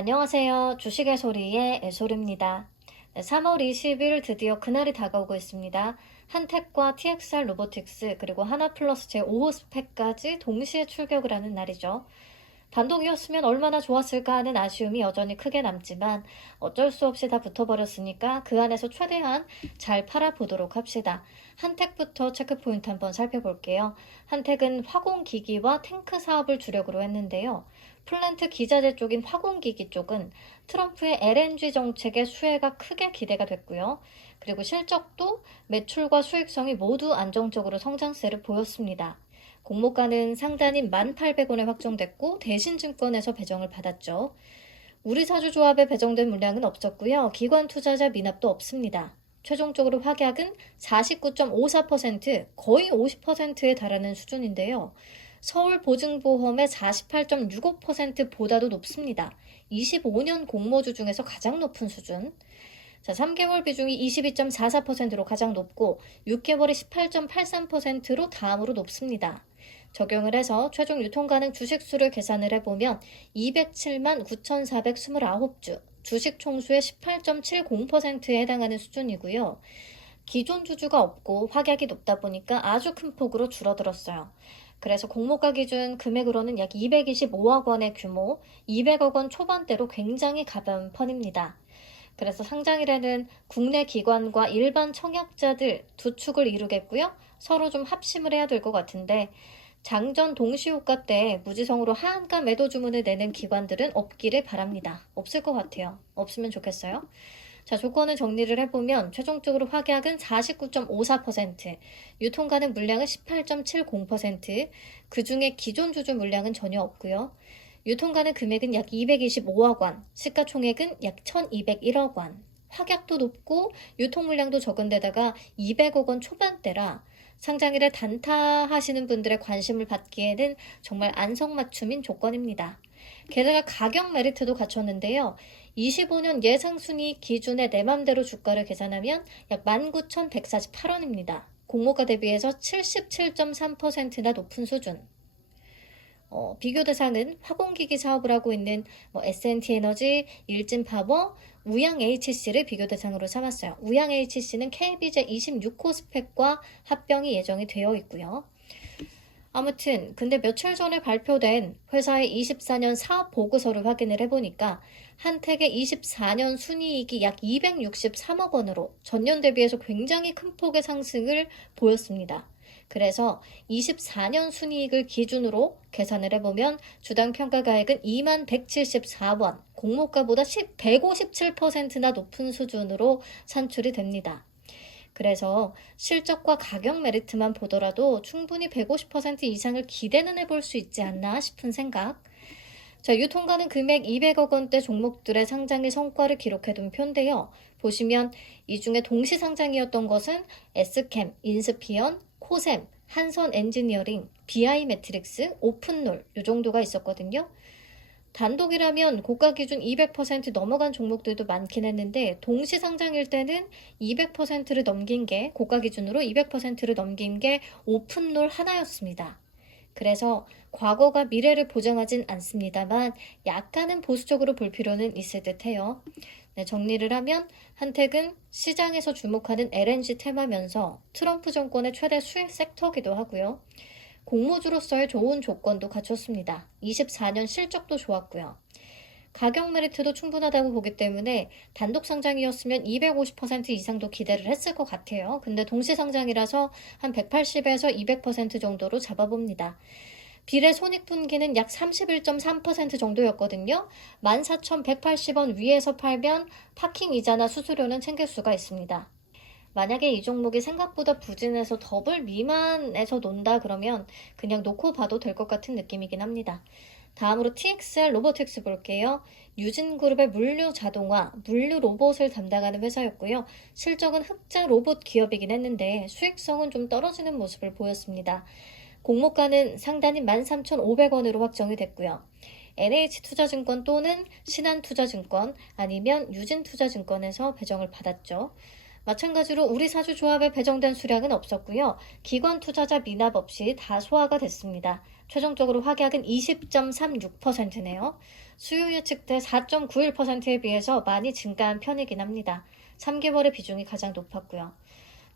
안녕하세요. 주식의 소리의 애솔입니다. 3월 20일 드디어 그날이 다가오고 있습니다. 한택과 TXR 로보틱스 그리고 하나플러스 제5호 스펙까지 동시에 출격을 하는 날이죠. 단독이었으면 얼마나 좋았을까 하는 아쉬움이 여전히 크게 남지만 어쩔 수 없이 다 붙어버렸으니까 그 안에서 최대한 잘 팔아보도록 합시다. 한택부터 체크포인트 한번 살펴볼게요. 한택은 화공기기와 탱크 사업을 주력으로 했는데요. 플랜트 기자재 쪽인 화공기기 쪽은 트럼프의 LNG 정책의 수혜가 크게 기대가 됐고요. 그리고 실적도 매출과 수익성이 모두 안정적으로 성장세를 보였습니다. 공모가는 상단인 1,800원에 확정됐고 대신증권에서 배정을 받았죠. 우리사주조합에 배정된 물량은 없었고요. 기관 투자자 미납도 없습니다. 최종적으로 확약은 49.54%, 거의 50%에 달하는 수준인데요. 서울보증보험의 48.65%보다도 높습니다. 25년 공모주 중에서 가장 높은 수준. 3개월 비중이 22.44%로 가장 높고 6개월이 18.83%로 다음으로 높습니다. 적용을 해서 최종 유통가능 주식수를 계산을 해보면 207만 9,429주, 주식 총수의 18.70%에 해당하는 수준이고요. 기존 주주가 없고 확약이 높다 보니까 아주 큰 폭으로 줄어들었어요. 그래서 공모가 기준 금액으로는 약 225억 원의 규모, 200억 원 초반대로 굉장히 가벼운 편입니다. 그래서 상장일에는 국내 기관과 일반 청약자들 두 축을 이루겠고요. 서로 좀 합심을 해야 될 것 같은데 장전 동시효과 때 무지성으로 하한가 매도 주문을 내는 기관들은 없기를 바랍니다. 없을 것 같아요. 없으면 좋겠어요. 조건을 정리를 해보면 최종적으로 확약은 49.54%, 유통가능 물량은 18.70%, 그중에 기존 주주 물량은 전혀 없고요. 유통가능 금액은 약 225억 원, 시가총액은 약 1,201억 원. 확약도 높고 유통 물량도 적은 데다가 200억 원 초반대라 상장일에 단타하시는 분들의 관심을 받기에는 정말 안성맞춤인 조건입니다. 게다가 가격 메리트도 갖췄는데요. 25년 예상순이익 기준의 내 맘대로 주가를 계산하면 약 19,148원입니다. 공모가 대비해서 77.3%나 높은 수준. 비교 대상은 화공기기 사업을 하고 있는 S&T에너지, 일진파워, 우양HC를 비교 대상으로 삼았어요. 우양HC는 KB제 26호 스펙과 합병이 예정이 되어 있고요. 아무튼 근데 며칠 전에 발표된 회사의 24년 사업 보고서를 확인을 해보니까 한택의 24년 순이익이 약 263억 원으로 전년 대비해서 굉장히 큰 폭의 상승을 보였습니다. 그래서 24년 순이익을 기준으로 계산을 해보면 주당 평가가액은 2174원, 공모가보다 157%나 높은 수준으로 산출이 됩니다. 그래서 실적과 가격 메리트만 보더라도 충분히 150% 이상을 기대는 해볼 수 있지 않나 싶은 생각. 유통가능 금액 200억 원대 종목들의 상장의 성과를 기록해둔 표인데요. 보시면 이 중에 동시 상장이었던 것은 S캠, 인스피언, 코셈, 한선 엔지니어링, BI 매트릭스, 오픈롤 이 정도가 있었거든요. 단독이라면 고가 기준 200% 넘어간 종목들도 많긴 했는데 동시 상장일 때는 200%를 넘긴 게 고가 기준으로 200%를 넘긴 게 오픈롤 하나였습니다. 그래서 과거가 미래를 보장하진 않습니다만 약간은 보수적으로 볼 필요는 있을 듯해요. 정리를 하면 한택은 시장에서 주목하는 LNG 테마면서 트럼프 정권의 최대 수익 섹터기도 하고요. 공모주로서의 좋은 조건도 갖췄습니다. 24년 실적도 좋았고요. 가격 메리트도 충분하다고 보기 때문에 단독 상장이었으면 250% 이상도 기대를 했을 것 같아요. 근데 동시 상장이라서 한 180에서 200% 정도로 잡아봅니다. 비례 손익분기는 약 31.3% 정도였거든요. 14,180원 위에서 팔면 파킹 이자나 수수료는 챙길 수가 있습니다. 만약에 이 종목이 생각보다 부진해서 더블 미만에서 논다 그러면 그냥 놓고 봐도 될 것 같은 느낌이긴 합니다. 다음으로 TXR 로보틱스 볼게요. 유진그룹의 물류 자동화, 물류 로봇을 담당하는 회사였고요. 실적은 흑자 로봇 기업이긴 했는데 수익성은 좀 떨어지는 모습을 보였습니다. 공모가는 상단인 13,500원으로 확정이 됐고요. NH투자증권 또는 신한투자증권 아니면 유진투자증권에서 배정을 받았죠. 마찬가지로 우리사주조합에 배정된 수량은 없었고요. 기관 투자자 미납 없이 다 소화가 됐습니다. 최종적으로 확약은 20.36%네요. 수요 예측대 4.91%에 비해서 많이 증가한 편이긴 합니다. 3개월의 비중이 가장 높았고요.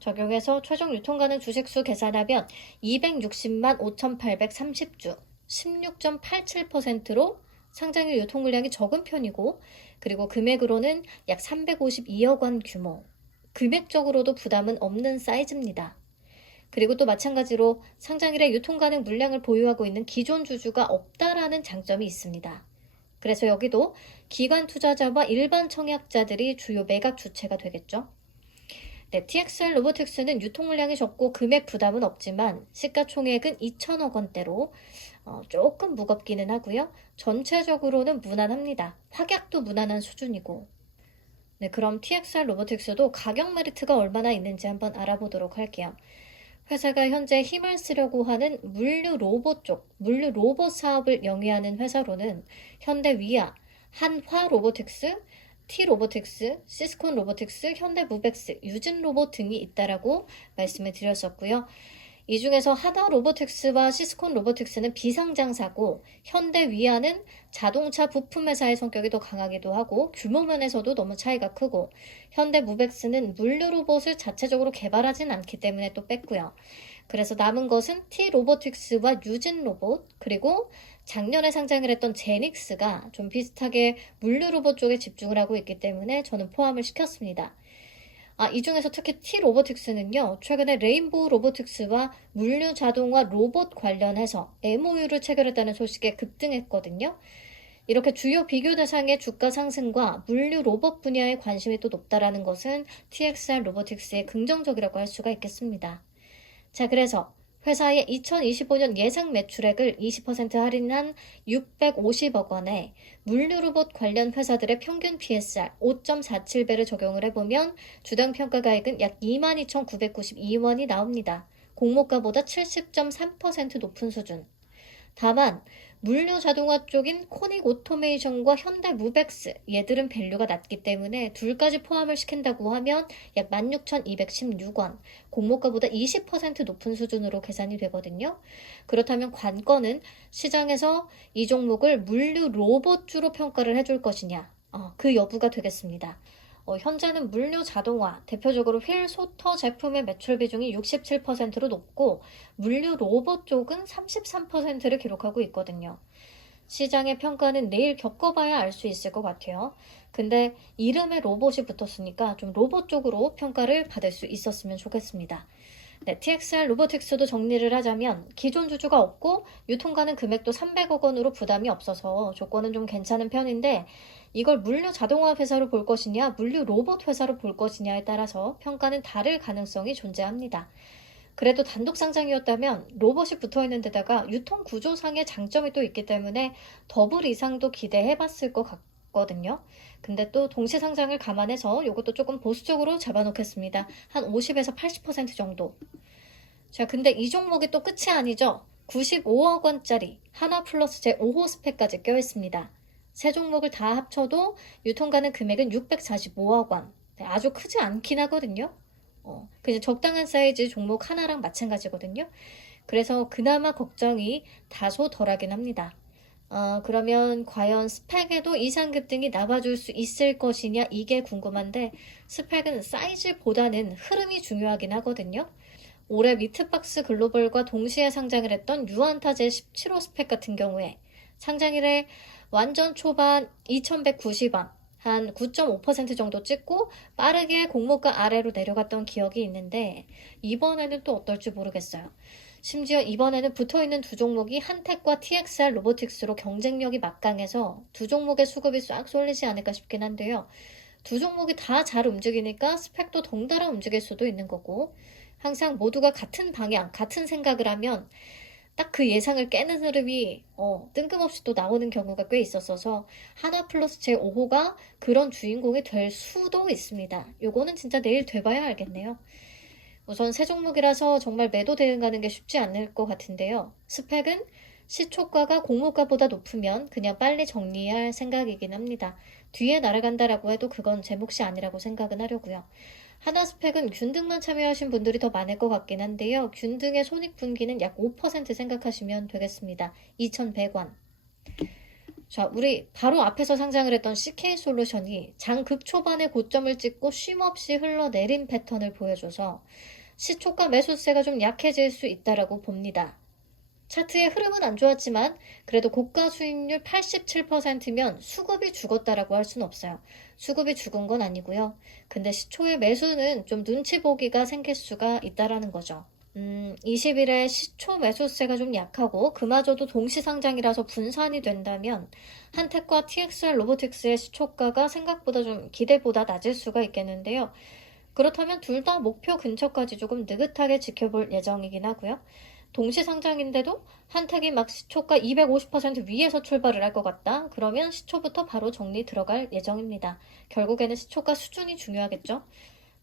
적용해서 최종 유통 가능 주식수 계산하면 260만 5,830주, 16.87%로 상장일 유통 물량이 적은 편이고, 그리고 금액으로는 약 352억 원 규모, 금액적으로도 부담은 없는 사이즈입니다. 그리고 또 마찬가지로 상장일에 유통 가능 물량을 보유하고 있는 기존 주주가 없다라는 장점이 있습니다. 그래서 여기도 기관 투자자와 일반 청약자들이 주요 매각 주체가 되겠죠. 네, TXR 로보틱스는 유통 물량이 적고 금액 부담은 없지만 시가총액은 2천억 원대로 조금 무겁기는 하고요. 전체적으로는 무난합니다. 확약도 무난한 수준이고. 네, 그럼 TXR 로보틱스도 가격 메리트가 얼마나 있는지 한번 알아보도록 할게요. 회사가 현재 힘을 쓰려고 하는 물류 로봇 쪽, 물류 로봇 사업을 영위하는 회사로는 현대위아, 한화로보틱스, T로보틱스, 시스콘 로보틱스, 현대무벡스, 유진로봇 등이 있다라고 말씀을 드렸었고요. 이 중에서 하나로보틱스와 시스콘 로보틱스는 비상장사고 현대위아는 자동차 부품 회사의 성격이 더 강하기도 하고 규모 면에서도 너무 차이가 크고 현대무벡스는 물류 로봇을 자체적으로 개발하진 않기 때문에 또 뺐고요. 그래서 남은 것은 T로보틱스와 유진로봇 그리고 작년에 상장을 했던 제닉스가 좀 비슷하게 물류 로봇 쪽에 집중을 하고 있기 때문에 저는 포함을 시켰습니다. 이 중에서 특히 T로보틱스는요, 최근에 레인보우 로보틱스와 물류 자동화 로봇 관련해서 MOU를 체결했다는 소식에 급등했거든요. 이렇게 주요 비교 대상의 주가 상승과 물류 로봇 분야에 관심이 또 높다라는 것은 TXR 로보틱스의 긍정적이라고 할 수가 있겠습니다. 자, 그래서 회사의 2025년 예상 매출액을 20% 할인한 650억 원에 물류 로봇 관련 회사들의 평균 PSR 5.47배를 적용을 해보면 주당 평가가액은 약 22,992원이 나옵니다. 공모가보다 70.3% 높은 수준. 다만 물류 자동화 쪽인 코닉 오토메이션과 현대무벡스 얘들은 밸류가 낮기 때문에 둘까지 포함을 시킨다고 하면 약 16,216원, 공모가보다 20% 높은 수준으로 계산이 되거든요. 그렇다면 관건은 시장에서 이 종목을 물류 로봇주로 평가를 해줄 것이냐, 그 여부가 되겠습니다. 현재는 물류 자동화, 대표적으로 휠 소터 제품의 매출 비중이 67%로 높고 물류 로봇 쪽은 33%를 기록하고 있거든요. 시장의 평가는 내일 겪어봐야 알 수 있을 것 같아요. 근데 이름에 로봇이 붙었으니까 좀 로봇 쪽으로 평가를 받을 수 있었으면 좋겠습니다. 네, TXR 로보틱스도 정리를 하자면 기존 주주가 없고 유통가능 금액도 300억 원으로 부담이 없어서 조건은 좀 괜찮은 편인데 이걸 물류 자동화 회사로 볼 것이냐 물류 로봇 회사로 볼 것이냐에 따라서 평가는 다를 가능성이 존재합니다. 그래도 단독 상장이었다면 로봇이 붙어있는 데다가 유통 구조상의 장점이 또 있기 때문에 더블 이상도 기대해봤을 것 같거든요. 근데 또 동시 상장을 감안해서 이것도 조금 보수적으로 잡아놓겠습니다. 한 50에서 80% 정도. 자, 근데 이 종목이 또 끝이 아니죠. 95억 원짜리 한화 플러스 제 5호 스펙까지 껴있습니다. 세 종목을 다 합쳐도 유통가능 금액은 645억 원. 네, 아주 크지 않긴 하거든요. 그냥 적당한 사이즈 종목 하나랑 마찬가지거든요. 그래서 그나마 걱정이 다소 덜하긴 합니다. 그러면 과연 스펙에도 이상급등이 나와줄 수 있을 것이냐 이게 궁금한데 스펙은 사이즈보다는 흐름이 중요하긴 하거든요. 올해 미트박스 글로벌과 동시에 상장을 했던 유안타 제17호 스펙 같은 경우에 상장일에 완전 초반 2,190원 한 9.5% 정도 찍고 빠르게 공모가 아래로 내려갔던 기억이 있는데 이번에는 또 어떨지 모르겠어요. 심지어 이번에는 붙어있는 두 종목이 한택과 TXR 로보틱스로 경쟁력이 막강해서 두 종목의 수급이 싹 쏠리지 않을까 싶긴 한데요. 두 종목이 다 잘 움직이니까 스펙도 덩달아 움직일 수도 있는 거고 항상 모두가 같은 방향, 같은 생각을 하면 딱 그 예상을 깨는 흐름이 뜬금없이 또 나오는 경우가 꽤 있었어서 하나 플러스 제 5호가 그런 주인공이 될 수도 있습니다. 요거는 진짜 내일 돼봐야 알겠네요. 우선 새 종목이라서 정말 매도 대응하는 게 쉽지 않을 것 같은데요. 스펙은 시초가가 공모가보다 높으면 그냥 빨리 정리할 생각이긴 합니다. 뒤에 날아간다라고 해도 그건 제 몫이 아니라고 생각은 하려고요. 하나스펙은 균등만 참여하신 분들이 더 많을 것 같긴 한데요. 균등의 손익분기는 약 5% 생각하시면 되겠습니다. 2,100원. 자, 우리 바로 앞에서 상장을 했던 CK솔루션이 장극 초반에 고점을 찍고 쉼없이 흘러내린 패턴을 보여줘서 시초가 매수세가 좀 약해질 수 있다라고 봅니다. 차트의 흐름은 안 좋았지만 그래도 고가 수익률 87%면 수급이 죽었다라고 할 수는 없어요. 수급이 죽은 건 아니고요. 근데 시초의 매수는 좀 눈치 보기가 생길 수가 있다라는 거죠. 20일에 시초 매수세가 좀 약하고 그마저도 동시상장이라서 분산이 된다면 한택과 TXR 로보틱스의 시초가가 생각보다 좀 기대보다 낮을 수가 있겠는데요. 그렇다면 둘 다 목표 근처까지 조금 느긋하게 지켜볼 예정이긴 하고요. 동시상장인데도 한택이 막 시초가 250% 위에서 출발을 할 것 같다? 그러면 시초부터 바로 정리 들어갈 예정입니다. 결국에는 시초가 수준이 중요하겠죠?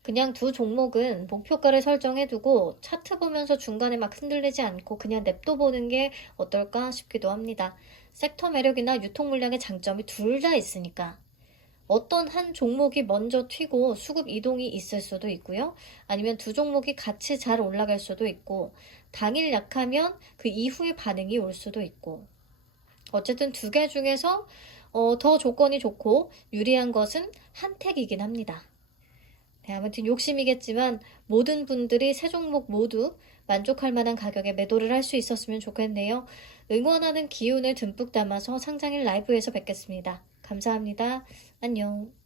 그냥 두 종목은 목표가를 설정해두고 차트 보면서 중간에 막 흔들리지 않고 그냥 냅둬보는 게 어떨까 싶기도 합니다. 섹터 매력이나 유통 물량의 장점이 둘 다 있으니까. 어떤 한 종목이 먼저 튀고 수급 이동이 있을 수도 있고요. 아니면 두 종목이 같이 잘 올라갈 수도 있고, 당일 약하면 그 이후에 반응이 올 수도 있고. 어쨌든 두 개 중에서 더 조건이 좋고 유리한 것은 한택이긴 합니다. 네, 아무튼 욕심이겠지만 모든 분들이 세 종목 모두 만족할 만한 가격에 매도를 할 수 있었으면 좋겠네요. 응원하는 기운을 듬뿍 담아서 상장일 라이브에서 뵙겠습니다. 감사합니다. 안녕.